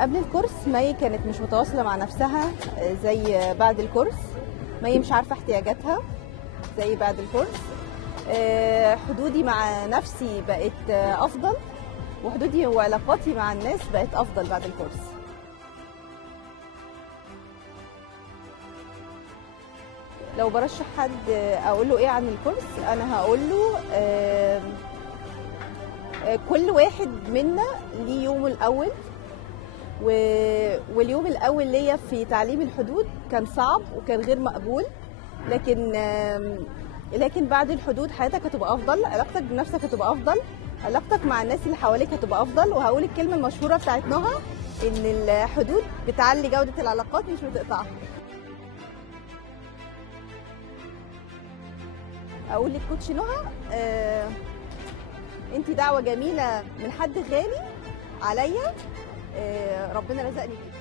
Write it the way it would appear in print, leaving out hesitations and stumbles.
قبل الكورس مي كانت مش متواصلة مع نفسها زي بعد الكورس. مي مش عارفة احتياجاتها زي بعد الكورس. حدودي مع نفسي بقت أفضل، وحدودي وعلاقاتي مع الناس بقت أفضل بعد الكورس. لو برشح حد أقول له إيه عن الكورس، أنا هقول له كل واحد منا ليه يومه الأول، واليوم الاول ليا في تعليم الحدود كان صعب وكان غير مقبول، لكن بعد الحدود حياتك هتبقى افضل، علاقتك بنفسك هتبقى افضل، علاقتك مع الناس اللي حواليك هتبقى افضل. وهقول الكلمه المشهوره بتاعت نهى ان الحدود بتعلي جوده العلاقات مش بتقطعها. اقول للكوتش نهى انت دعوه جميله من حد غالي عليا، ربنا رزقني بيه.